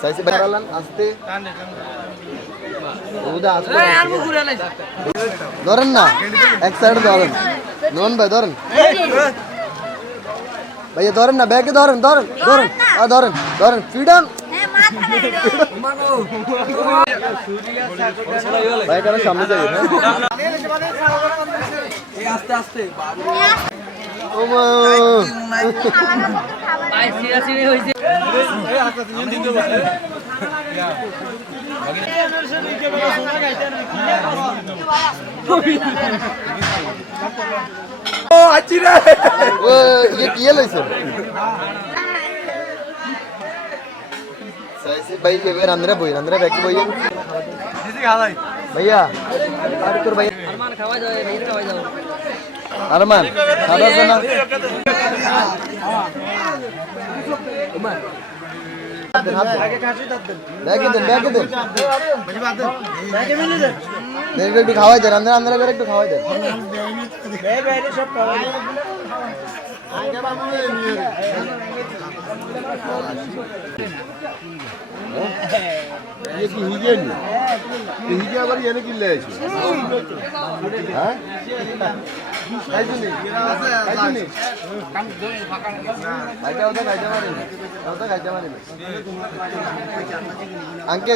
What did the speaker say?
সাইসে বেরালান আসতে ধরেন না এক সাইড ধরেন নন ভাই ধরেন ভাইয়া ধরেন না ব্যাগে ধরেন ধরেন ধরেন ধরেন ধরেন ফ্রিডম ভাই কেন সামনে যাই আস্তে আস্তে ও মা ভাই সিরিয়াসলি হইছে ও আছি রে ও ये किए लइছে সাইসে ভাই এবার আমরা বই আমরা ব্যাক বই দিছি খালাই ভাইয়া আর তোর ভাই আরমান খাওয়া যায় নীর খাওয়া যাও আরমান খাবার না ওমা আগে কাছে দাও ব্যাগে দেন ব্যাগে দেন ব্যাগে মিলে দেন দেন একটু খাওয়াই দেন আমরা আমরা করে একটু খাওয়াই দেন বে বে সব খাওয়াই আগে বাবু নিয়ে ये की हिगे नहीं ये हिगे अगर ये नहीं किल्ले है हाँ ऐसे नहीं कम दो फाका गाइजा मारे अंके